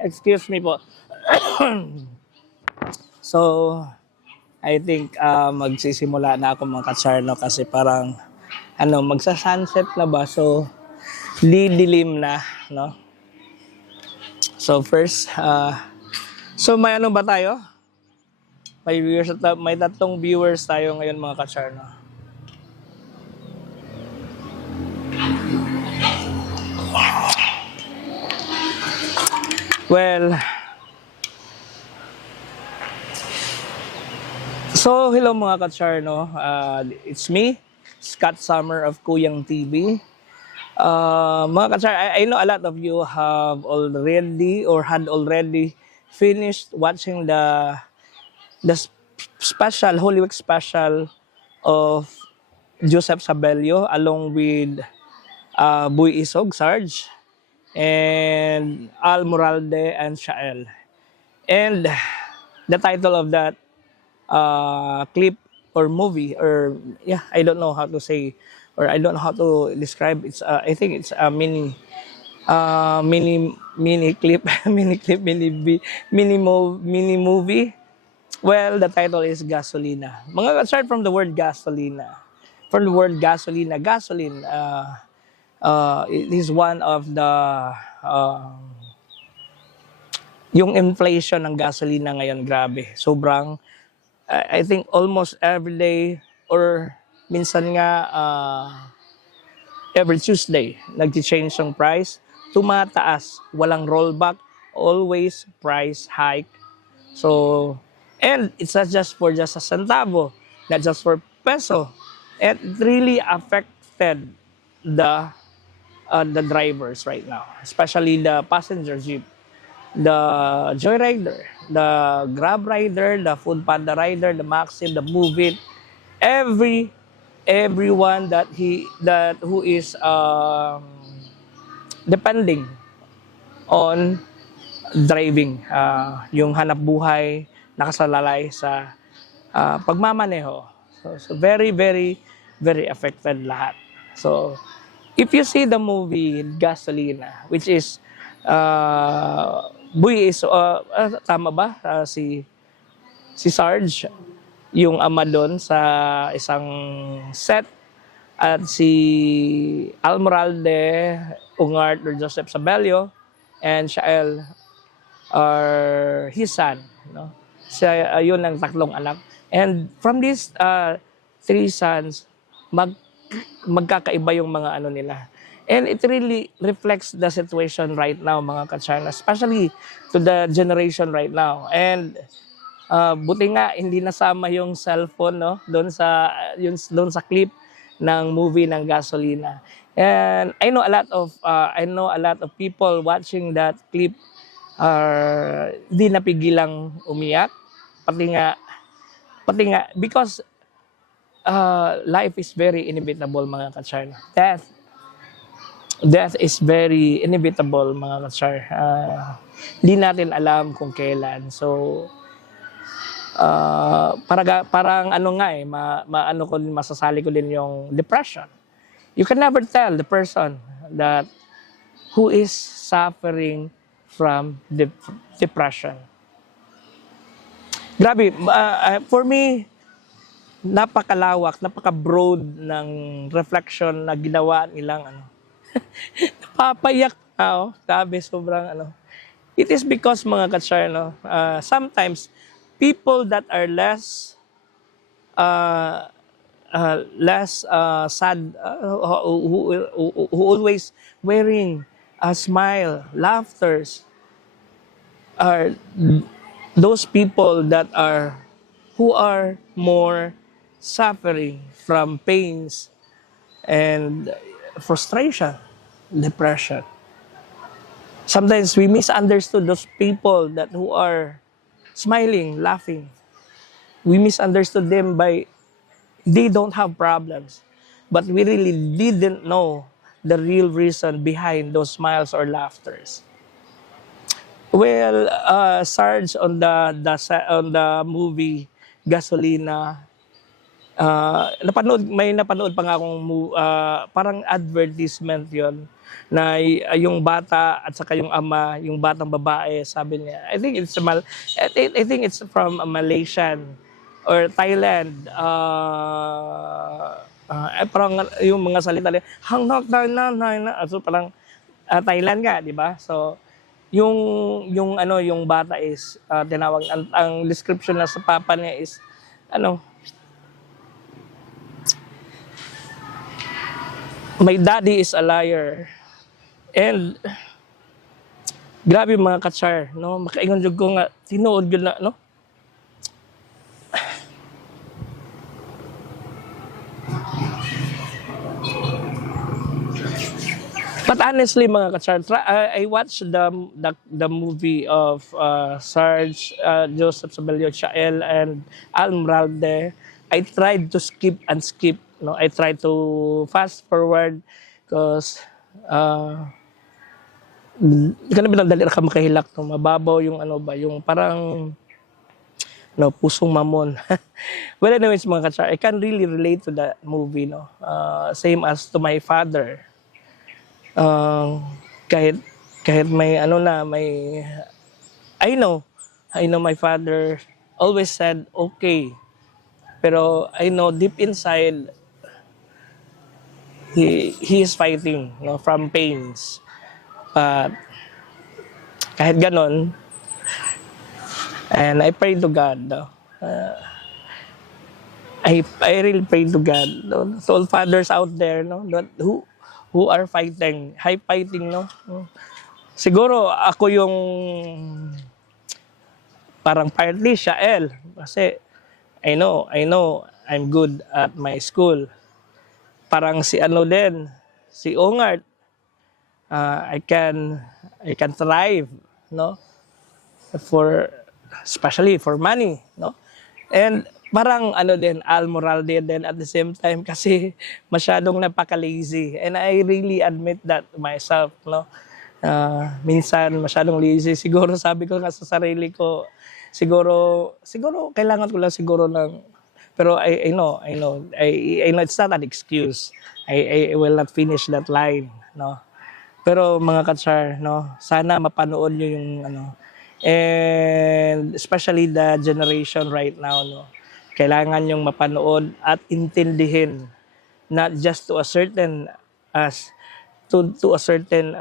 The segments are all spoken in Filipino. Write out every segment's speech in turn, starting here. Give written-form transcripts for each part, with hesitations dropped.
Excuse me po. So, I think magsisimula na ako mga katsarno kasi parang magsa-sunset na ba? So, dilim na, no? So, first, so may ano ba tayo? May viewers, may tatlong viewers tayo ngayon mga katsarno. Well, so hello mga katsarno. It's me, Scott Summer of Kuyang TV. Mga katsar, I know a lot of you have already or had already finished watching the special Holy Week special of Joseph Sabello along with Boy Isog, Sarge, and Al Moralde and Shael. And the title of that clip or movie, or I don't know how to say, or I don't know how to describe. It's I think it's a mini clip, mini movie. Well, the title is Gasolina. Mga start from the word gasolina. From the word gasolina, gasoline. It is one of the yung inflation ng gasolina ngayon, grabe. Sobrang, I think almost every day or minsan nga every Tuesday, nag-change yung price. Tumataas, walang rollback, always price hike. So, and it's not just for just a centavo, not just for peso. It really affected the drivers right now, especially the passenger jeep, the joyrider, the grab rider, the food panda rider, the Maxim, the Move It, everyone who is depending on driving, yung hanap buhay nakasalalay sa pagmamaneho. So very very very affected lahat. So if you see the movie Gasolina, which is Boy is tama ba, si Sarge yung ama doon sa isang set, at si Al Moralde, Ungart or Joseph Sabello, and Shael are his son, no? Siya yun ang tatlong anak. And from these three sons, magkakaiba yung mga ano nila. And it really reflects the situation right now, mga katsarna, especially to the generation right now. And buti nga hindi nasama yung cellphone, no, doon sa clip ng movie ng Gasolina. And I know a lot of people watching that clip are di napigilang umiyak, pati nga because life is very inevitable, mga katsarna. Death is very inevitable, mga katsar. Di natin alam kung kailan. So parang ano nga masasali ko din yung depression. You can never tell the person that who is suffering from depression. Grabe, for me, napakalawak, napaka-broad ng reflection na ginawa nilang napapayak na, grabe, sobrang It is because, mga katsar, sometimes people that are less sad, who always wearing a smile, laughters, are those people who are more suffering from pains and frustration, depression. Sometimes we misunderstood those people who are smiling, laughing. We misunderstood them by they don't have problems. But we really didn't know the real reason behind those smiles or laughters. Well, Sarge on the movie Gasolina May napanood pa nga akong parang advertisement yon na yung bata at saka yung ama, yung batang babae, sabi niya, I think it's from Malaysian or Thailand. Parang yung mga salita nila, hang nak na, so parang Thailand nga, di ba? So yung yung bata is tinawag ang description na sa papa niya is ano, my daddy is a liar. And grabe mga katsar, no? Makaingon jud ko nga tinuod gyud na, no? But honestly mga katsar, I watched the movie of Sarge, Joseph Sabelio Chael and Almralde. I tried to skip and skip, no? I tried to fast forward because kana binadali ra ka makahilak, no? Mababaw yung ano ba, yung parang no, pusong mamon. Well, anyways mga katsar, I can really relate to that movie, no? Same as to my father. Kahit may ano na, may I know my father always said okay, pero I know deep inside he is fighting, no, from pains. But kahit ganon, and I pray to God, no? I really pray to God, no? To all fathers out there, no, who are fighting, no? Siguro ako yung parang partly Shael kasi I know I'm good at my school. Parang si ano din, si Ongart, I can thrive, no? Especially for money, no? And parang ano din, Almoral din at the same time kasi masyadong napaka-lazy. And I really admit that to myself, no? Minsan masyadong lazy. Siguro sabi ko nga sa sarili ko, siguro kailangan ko lang siguro ng, pero I know it's not an excuse. I will not finish that line, no? Pero mga katsar, no, sana mapanood nyo yung ano, and especially the generation right now, no, kailangan yung mapanood at intindihin, not just to a certain to a certain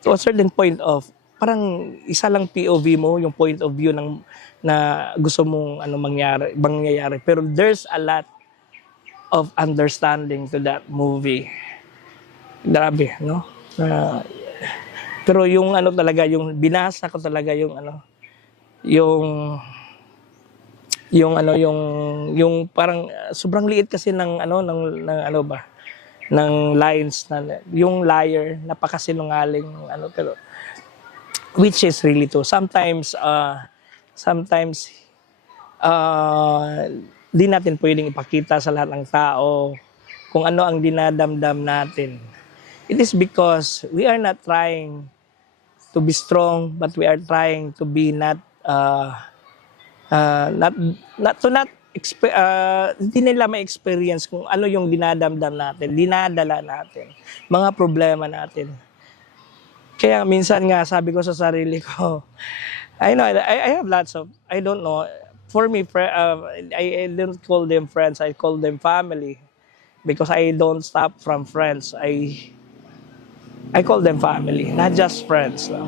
to a certain point of, parang isa lang POV mo, yung point of view ng na gusto mong mangyayari, pero there's a lot of understanding to that movie. Grabe, no? Pero yung ano talaga, yung binasa ko talaga yung yung parang sobrang liit kasi ng ano ba, ng lines na yung liar, napakasinungaling pero which is really true. Sometimes di natin pwedeng ipakita sa lahat ng tao kung ano ang dinadamdam natin. It is because we are not trying to be strong, but we are trying to be hindi nila ma-experience kung ano yung dinadamdam natin, dinadala natin, mga problema natin. Kaya minsan nga sabi ko sa sarili ko, I know I have lots of, I don't know, for me I don't call them friends, I call them family because I don't stop from friends. I call them family, not just friends. No?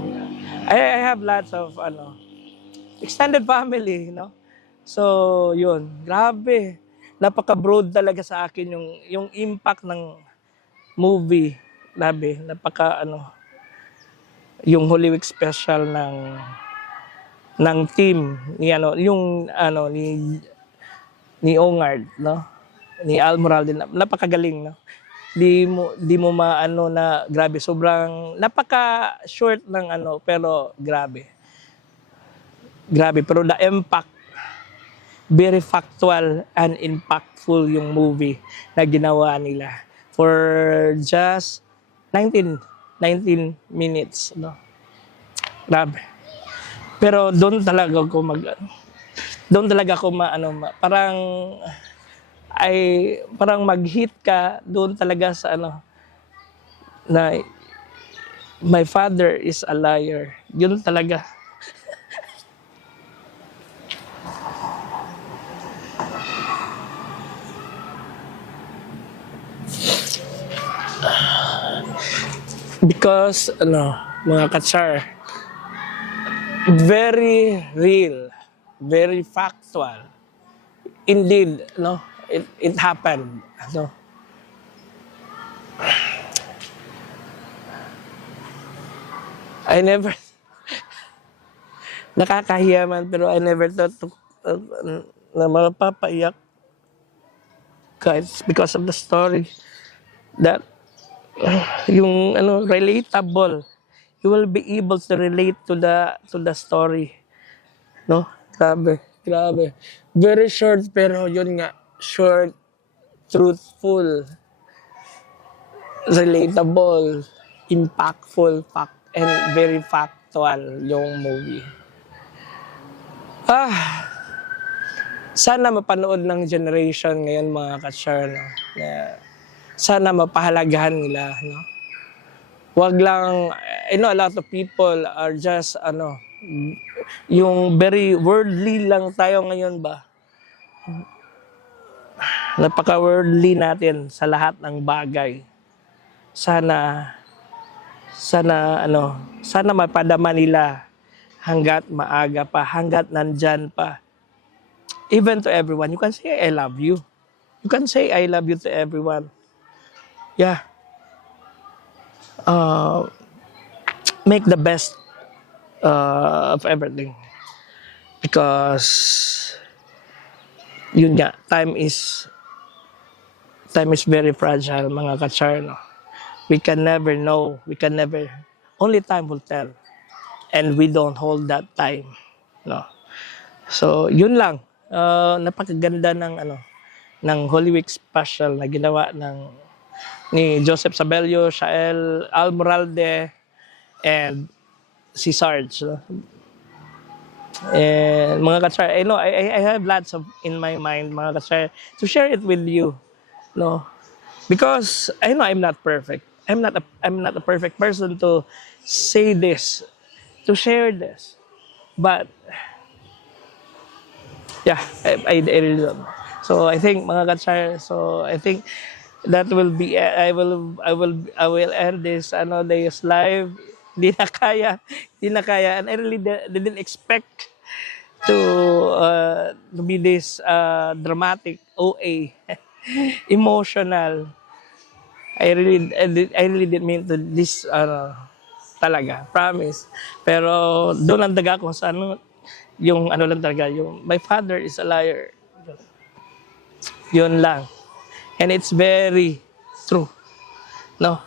I have lots of extended family, no? So, yun, grabe. Napaka-broad talaga sa akin yung impact ng movie. Grabe, yung Holy Week special ng team ni ni Ongard, no? Ni Almoral din, napakagaling, no? Di mo na grabe, sobrang napaka-short ng pero grabe. Pero the impact, very factual and impactful yung movie na ginawa nila for just 19 minutes, no? Grabe. Pero doon talaga ako doon talaga ako parang ay parang mag-hit ka doon talaga sa na my father is a liar. Yun talaga. Because mga katsar, very real, very factual. Indeed, it happened. I never nakakahiya man, pero I never thought na mapapaiyak guys because of the story that yung relatable, you will be able to relate to the story, no? Grabe, very short, pero yun nga, short, truthful, relatable, impactful, and very factual yung movie. Sana mapanood ng generation ngayon, mga ka-share, no? Sana mapahalagahan nila, no? Wag lang, a lot of people are just, yung very worldly lang tayo ngayon ba? Napaka-worldly natin sa lahat ng bagay. Sana mapadama nila hanggat maaga pa, hanggat nandyan pa. Even to everyone, you can say, I love you. You can say, I love you to everyone. Yeah. Make the best of everything. Because, yun nga, time is very fragile, mga ka-char, no? We can never know. Only time will tell. And we don't hold that time. No? So, yun lang. Napakaganda ng Holy Week special na ginawa ni Joseph Sabello, Shael Almoralde, and si Sarge. No? And mga ka-char, I have lots in my mind, mga ka-char, to share it with you. No? Because I know I'm not perfect. I'm not a perfect person to say this, to share this. But yeah, I really don't. So I think, mga ka-char, I think that will be, I will end this this live. Hindi na kaya, and I really didn't expect to be this dramatic, OA, emotional. I really didn't mean to this talaga, promise. Pero doon ang daga ko sa yung lang talaga, yung my father is a liar. Yun lang. And it's very true. No?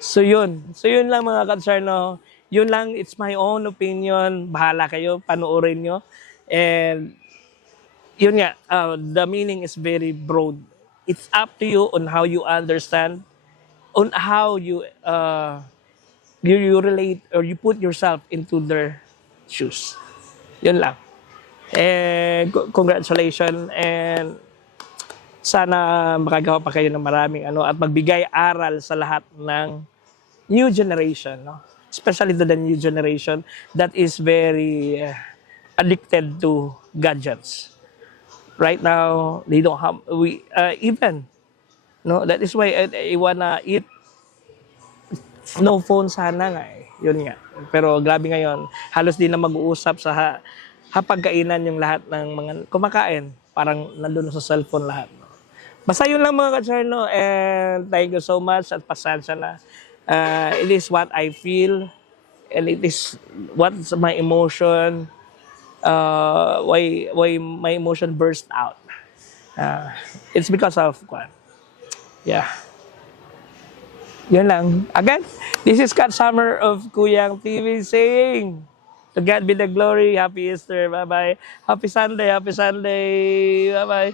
So yun lang, mga ka-char, no? Yun lang, it's my own opinion. Bahala kayo, panoorin nyo. And yun nga, the meaning is very broad. It's up to you on how you understand, on how you relate or you put yourself into their shoes. Yun lang. And congratulations, and sana makagawa pa kayo ng maraming at magbigay aral sa lahat ng new generation, no? Especially to the new generation that is very addicted to gadgets. Right now, they don't have, even, no? That is why I wanna eat no phone sana nga eh. Yun nga. Pero grabe ngayon, halos di na mag-uusap sa hapagkainan yung lahat ng mga kumakain. Parang nandun sa cellphone lahat. No? Basta yun lang, mga ka-char, no? And thank you so much at pasensya na. It is what I feel, and it is what's my emotion, why my emotion burst out. It's because of what? Yeah. Yun lang. Again, this is Kat Summer of Kuyang TV saying, to God be the glory. Happy Easter. Bye-bye. Happy Sunday. Happy Sunday. Bye-bye.